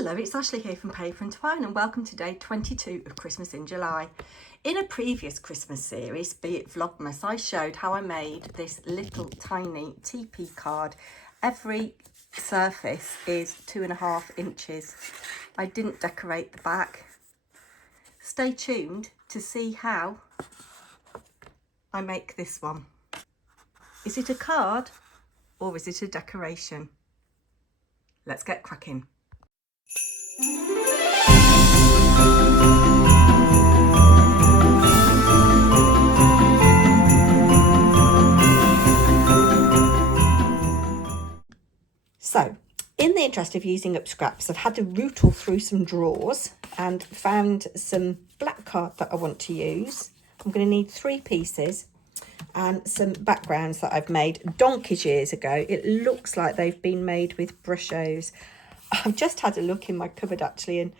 Hello, it's Ashley here from Paper&Twine and welcome to day 22 of Christmas in July. In a previous Christmas series, be it Vlogmas, I showed how I made this little tiny tepee card. Every surface is 2.5 inches. I didn't decorate the back. Stay tuned to see how I make this one. Is it a card or is it a decoration? Let's get cracking. So, in the interest of using up scraps, I've had to rootle through some drawers and found some black card that I want to use. I'm going to need 3 pieces and some backgrounds that I've made donkeys years ago. It looks like they've been made with brushos. I've just had a look in my cupboard actually, and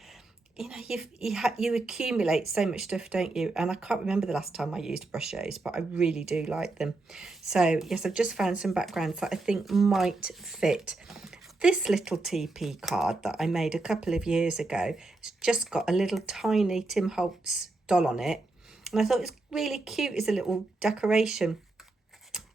you know, you accumulate so much stuff, don't you? And I can't remember the last time I used brushos, but I really do like them. So yes, I've just found some backgrounds that I think might fit. This little tepee card that I made a couple of years ago, it's just got a little tiny Tim Holtz doll on it. And I thought it was really cute as a little decoration.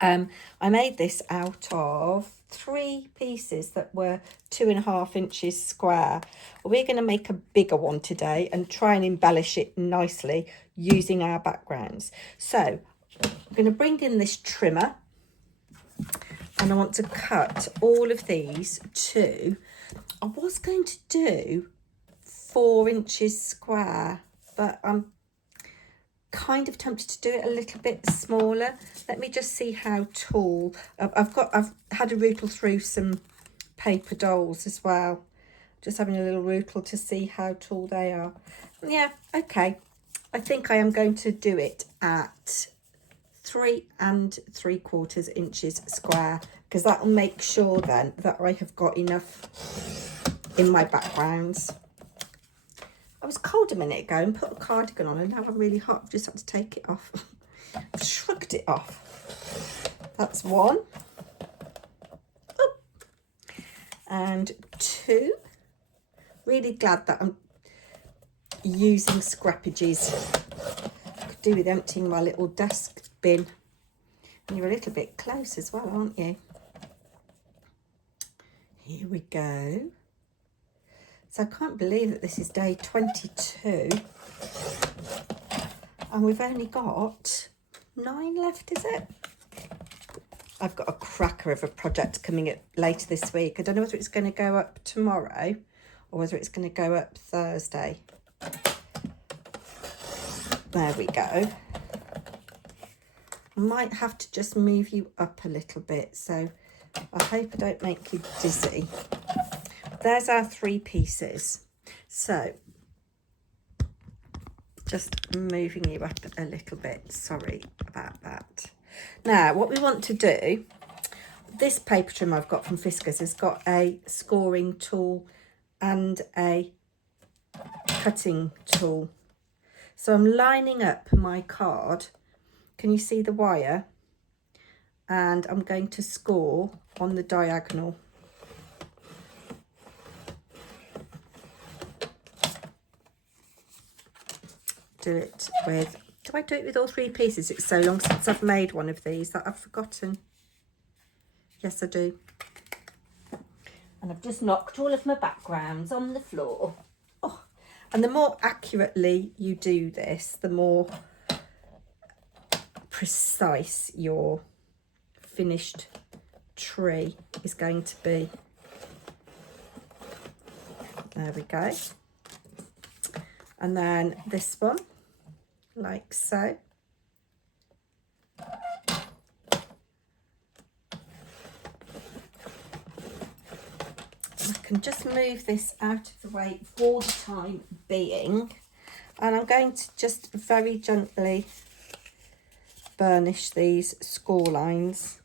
I made this out of 3 pieces that were 2.5 inches square. We're going to make a bigger one today and try and embellish it nicely using our backgrounds. So I'm going to bring in this trimmer and I want to cut all of these to, I was going to do 4 inches square, but I'm kind of tempted to do it a little bit smaller. Let me just see how tall. I've had a rootle through some paper dolls as well, just having a little rootle to see how tall they are. Yeah, okay, I think I am going to do it at 3 3/4 inches square, because that'll make sure then that I have got enough in my backgrounds. I was cold a minute ago and put a cardigan on, and now I'm really hot. I've just had to take it off. I've shrugged it off. That's 1. Oh. And 2. Really glad that I'm using scrappages. I could do with emptying my little desk bin. And you're a little bit close as well, aren't you? Here we go. So I can't believe that this is day 22 and we've only got 9 left, is it? I've got a cracker of a project coming up later this week. I don't know whether it's going to go up tomorrow or whether it's going to go up Thursday. There we go. I might have to just move you up a little bit, so I hope I don't make you dizzy. There's our 3 pieces. So just moving you up a little bit. Sorry about that. Now, what we want to do, this paper trim I've got from Fiskars has got a scoring tool and a cutting tool. So I'm lining up my card. Can you see the wire? And I'm going to score on the diagonal. Do it with, do I do it with all 3 pieces? It's so long since I've made one of these that I've forgotten. Yes, I do. And I've just knocked all of my backgrounds on the floor. Oh, and the more accurately you do this, the more precise your finished tree is going to be. There we go. And then this one, like so. I can just move this out of the way for the time being. And I'm going to just very gently burnish these score lines.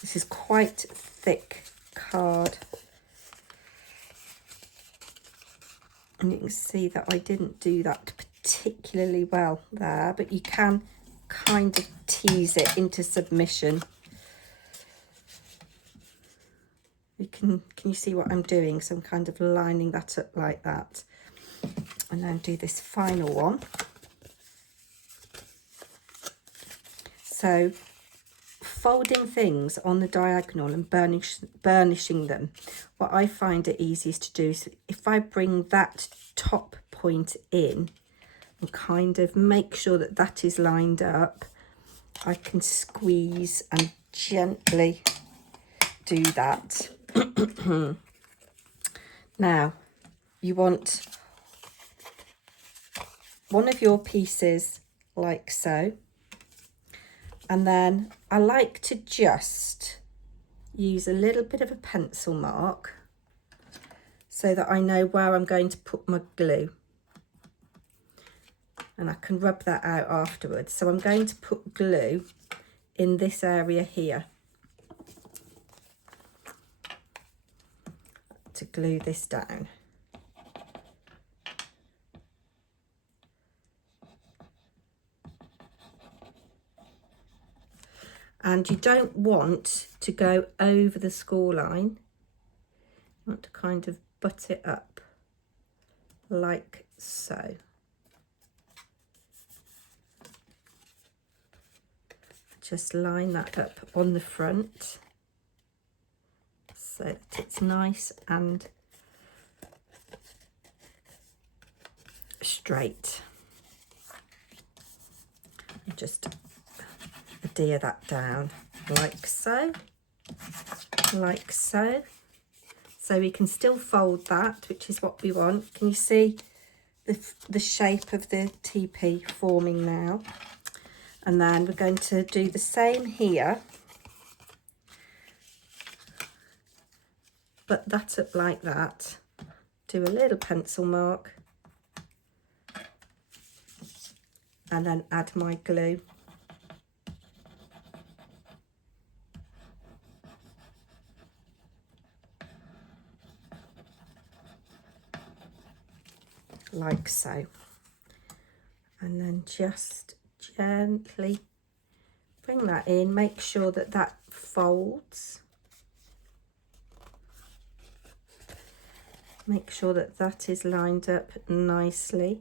This is quite thick card. And you can see that I didn't do that particularly well there, but you can kind of tease it into submission. Can you see what I'm doing? So I'm kind of lining that up like that. And then do this final one. So folding things on the diagonal and burnishing them, what I find it easiest to do is if I bring that top point in and kind of make sure that that is lined up, I can squeeze and gently do that. Now you want one of your pieces like so, and then I like to just use a little bit of a pencil mark so that I know where I'm going to put my glue, and I can rub that out afterwards. So I'm going to put glue in this area here to glue this down. And you don't want to go over the score line. You want to kind of butt it up like so. Just line that up on the front so that it's nice and straight. And just adhere that down like so, like so. So we can still fold that, which is what we want. Can you see the shape of the tepee forming now? And then we're going to do the same here, but that up like that. Do a little pencil mark and then add my glue. Like so, and then just gently bring that in, make sure that that folds, make sure that that is lined up nicely.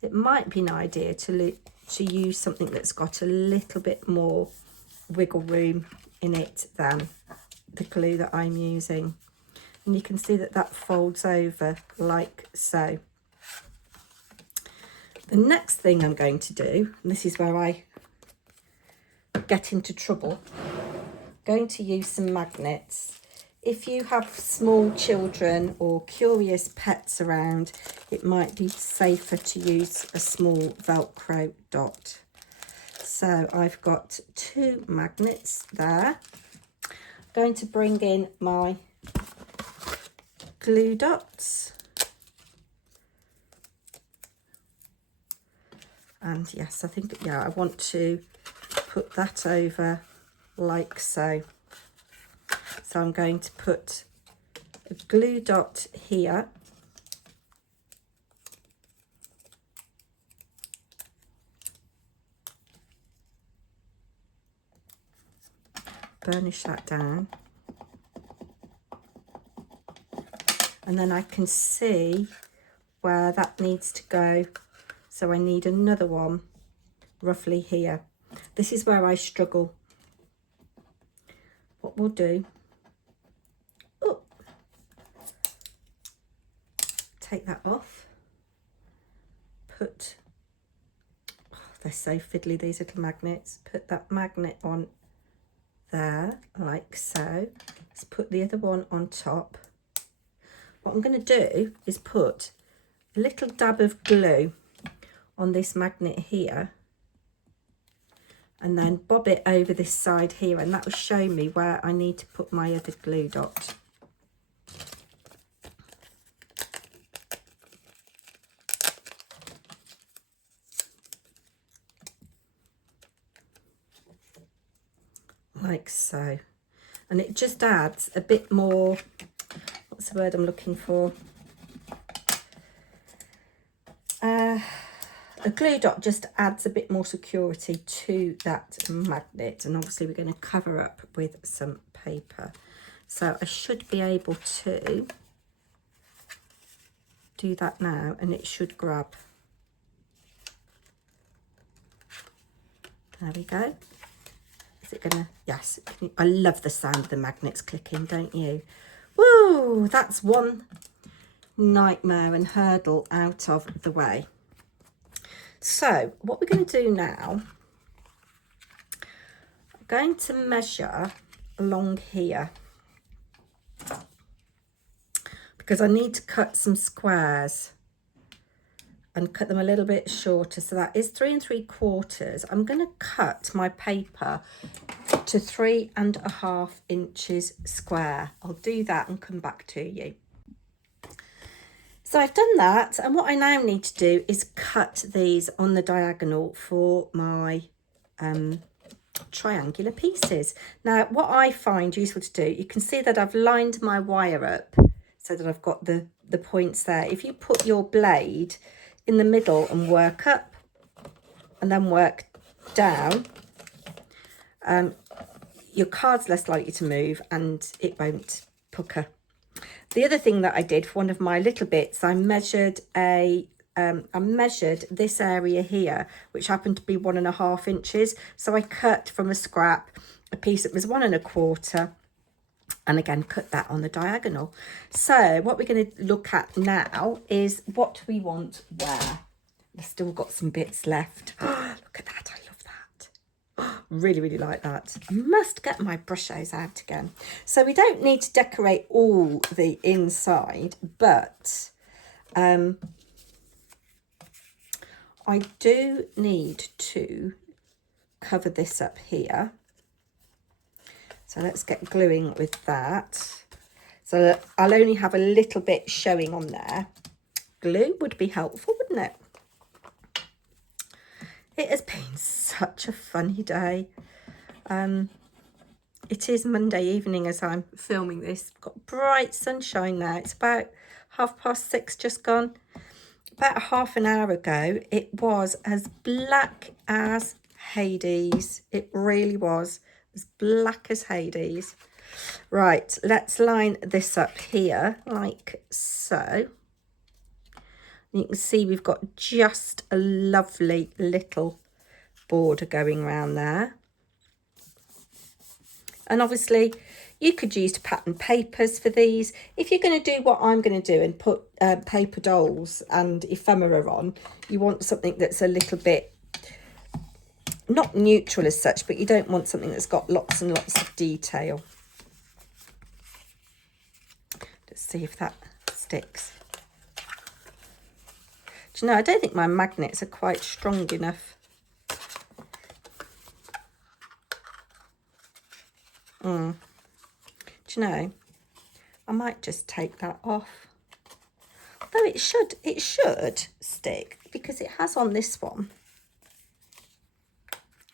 It might be an idea to use something that's got a little bit more wiggle room in it than the glue that I'm using. And you can see that that folds over like so. The next thing I'm going to do, and this is where I get into trouble, I'm going to use some magnets. If you have small children or curious pets around, it might be safer to use a small Velcro dot. So I've got 2 magnets there. I'm going to bring in my glue dots, and yes, I think, yeah, I want to put that over like so. So I'm going to put a glue dot here, burnish that down, and then I can see where that needs to go. So I need another one roughly here. This is where I struggle. What we'll do, take that off, put, they're so fiddly, these little magnets, put that magnet on there like so. Let's put the other one on top. What I'm going to do is put a little dab of glue on this magnet here, and then bob it over this side here, and that will show me where I need to put my other glue dot. Like so. And it just adds a bit more, what's the word I'm looking for? a glue dot just adds a bit more security to that magnet, and obviously we're going to cover up with some paper. So I should be able to do that now, and it should grab. There we go. Is it gonna? Yes. I love the sound of the magnets clicking, don't you? Woo! That's one nightmare and hurdle out of the way. So what we're going to do now, I'm going to measure along here because I need to cut some squares and cut them a little bit shorter. So that is 3 3/4. I'm going to cut my paper to 3.5 inches square. I'll do that and come back to you. So I've done that, and what I now need to do is cut these on the diagonal for my triangular pieces. Now, what I find useful to do, you can see that I've lined my wire up so that I've got the points there. If you put your blade in the middle and work up and then work down, your card's less likely to move and it won't pucker. The other thing that I did for one of my little bits, I measured this area here, which happened to be 1.5 inches. So I cut from a scrap a piece that was 1 1/4, and again cut that on the diagonal. So what we're going to look at now is what we want where. I've still got some bits left. Look at that, I love that. Really, really like that. I must get my brushes out again. So we don't need to decorate all the inside, but I do need to cover this up here. So let's get gluing with that. So I'll only have a little bit showing on there. Glue would be helpful, wouldn't it? It has been such a funny day. It is Monday evening as I'm filming this. Got bright sunshine now. It's about 6:30 just gone. About half an hour ago, it was as black as Hades. It really was as black as Hades. Right, let's line this up here like so. You can see we've got just a lovely little border going around there. And obviously you could use pattern papers for these. If you're going to do what I'm going to do and put paper dolls and ephemera on, you want something that's a little bit, not neutral as such, but you don't want something that's got lots and lots of detail. Let's see if that sticks. Do you know, I don't think my magnets are quite strong enough. Do you know, I might just take that off. Though it should stick because it has on this one.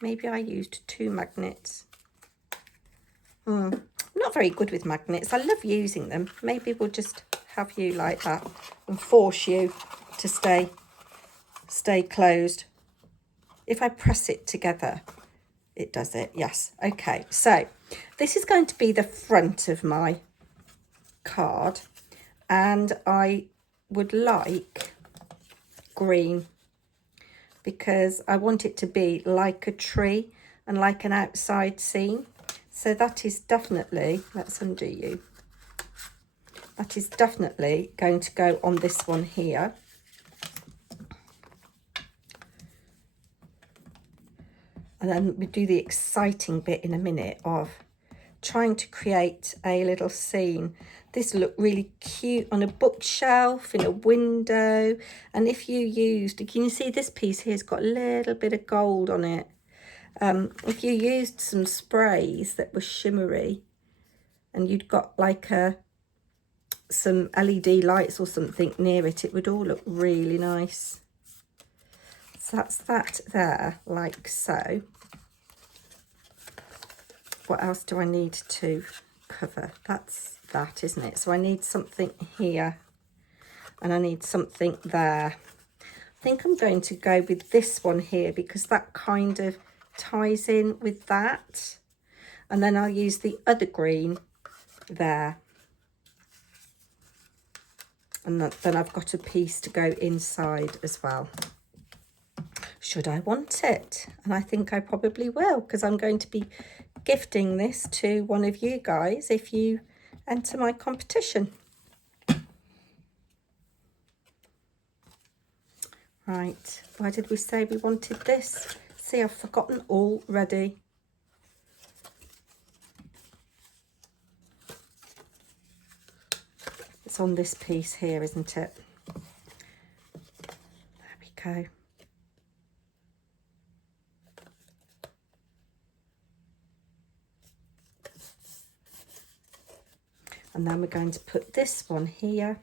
Maybe I used 2 magnets. I'm not very good with magnets. I love using them. Maybe we'll just have you like that and force you to stay closed. If I press it together, it does it. Yes. Okay, so this is going to be the front of my card, and I would like green because I want it to be like a tree and like an outside scene. So that is definitely, let's undo you. That is definitely going to go on this one here. And then we do the exciting bit in a minute of trying to create a little scene. This looked really cute on a bookshelf, in a window. And if you used, can you see this piece here has got a little bit of gold on it? If you used some sprays that were shimmery and you'd got like some LED lights or something near it, it would all look really nice. So that's that there, like so. What else do I need to cover? That's that, isn't it? So I need something here and I need something there. think I'm going to go with this one here because that kind of ties in with that. And then I'll use the other green there. And then I've got a piece to go inside as well. Should I want it? And I think I probably will, because I'm going to be gifting this to one of you guys if you enter my competition. Right, why did we say we wanted this? See, I've forgotten already. It's on this piece here, isn't it? There we go. And then we're going to put this one here.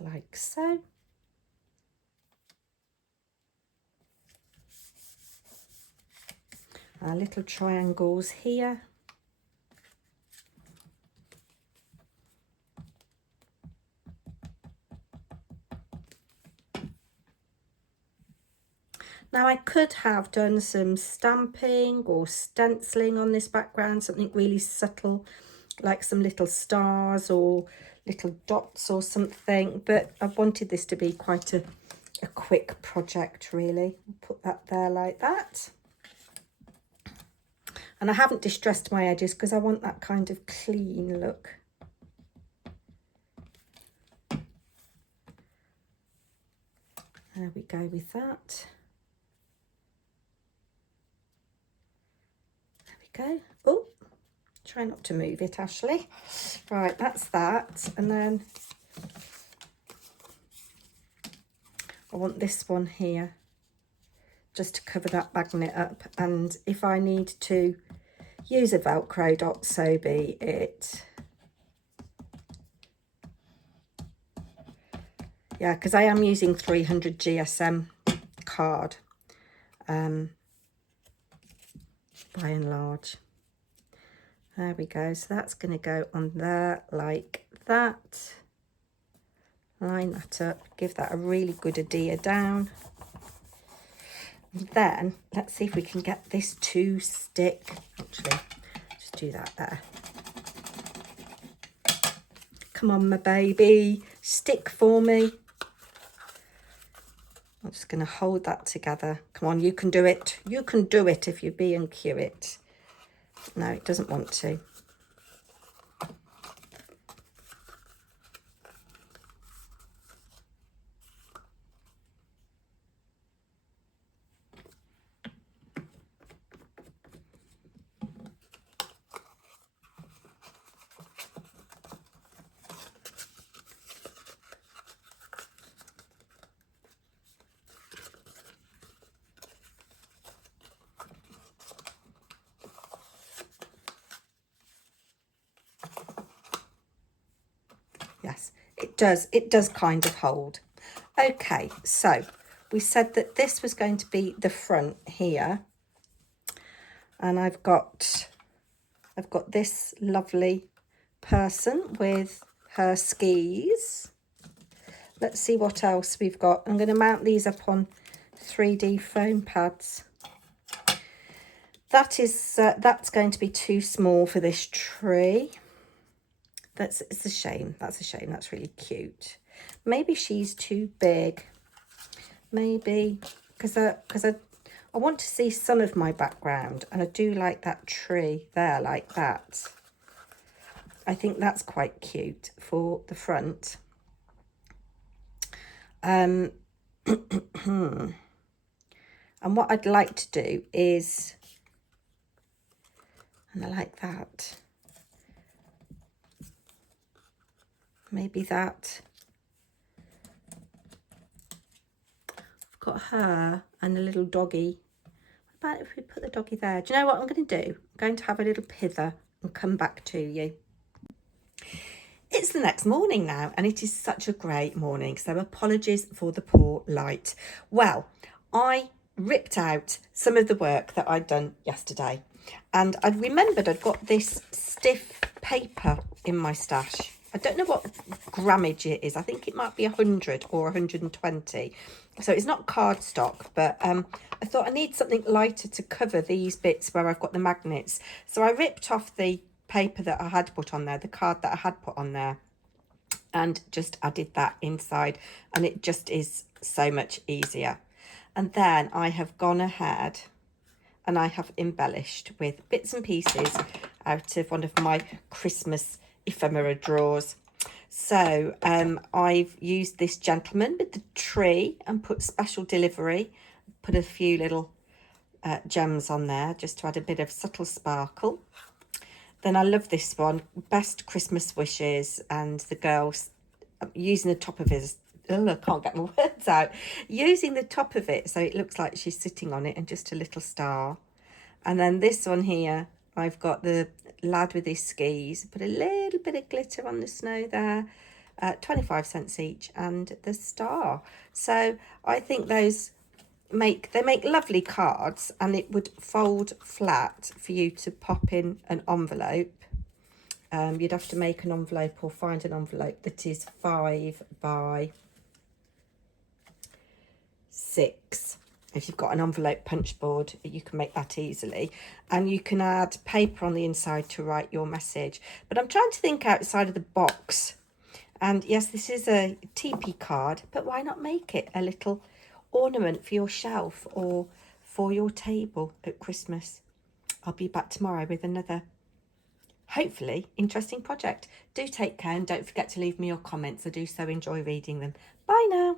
Like so. Our little triangles here. Now I could have done some stamping or stenciling on this background, something really subtle, like some little stars or little dots or something, but I wanted this to be quite a quick project really. Put that there like that. And I haven't distressed my edges because I want that kind of clean look. There we go with that. Go. Oh, try not to move it, Ashley. Right, that's that. And then I want this one here just to cover that magnet up. And if I need to use a Velcro dot, so be it. Yeah, because I am using 300 GSM card. By and large. There we go. So that's going to go on there like that. Line that up. Give that a really good adhere down. And then let's see if we can get this to stick. Actually, just do that there. Come on, my baby. Stick for me. I'm just going to hold that together. Come on, you can do it. You can do it if you B&Q it. No, it doesn't want to. Yes, it does kind of hold. Okay, so we said that this was going to be the front here, and I've got this lovely person with her skis. Let's see what else we've got. I'm going to mount these up on 3D foam pads. That's going to be too small for this tree. It's a shame. That's a shame. That's really cute. Maybe she's too big. Maybe because I want to see some of my background, and I do like that tree there like that. I think that's quite cute for the front. And what I'd like to do is, and I like that. Maybe that. I've got her and a little doggy. What about if we put the doggy there? Do you know what I'm going to do? I'm going to have a little pither and come back to you. It's the next morning now, and it is such a great morning, so apologies for the poor light. Well, I ripped out some of the work that I'd done yesterday, and I remembered I'd got this stiff paper in my stash. I don't know what grammage it is. I think it might be 100 or 120. So it's not cardstock, but I thought I need something lighter to cover these bits where I've got the magnets. So I ripped off the paper that I had put on there, the card that I had put on there, and just added that inside, and it just is so much easier. And then I have gone ahead and I have embellished with bits and pieces out of one of my Christmas ephemera drawers. So I've used this gentleman with the tree and put special delivery, put a few little gems on there just to add a bit of subtle sparkle. Then I love this one, best Christmas wishes, and the girls using the top of it. I can't get my words out. Using the top of it so it looks like she's sitting on it and just a little star. And then this one here, I've got the lad with his skis, put a little bit of glitter on the snow there, 25 cents each, and the star. So I think those make lovely cards, and it would fold flat for you to pop in an envelope. You'd have to make an envelope or find an envelope that is 5 by 6. If you've got an envelope punch board, you can make that easily. And you can add paper on the inside to write your message. But I'm trying to think outside of the box. And yes, this is a tepee card, but why not make it a little ornament for your shelf or for your table at Christmas? I'll be back tomorrow with another, hopefully, interesting project. Do take care, and don't forget to leave me your comments. I do so enjoy reading them. Bye now.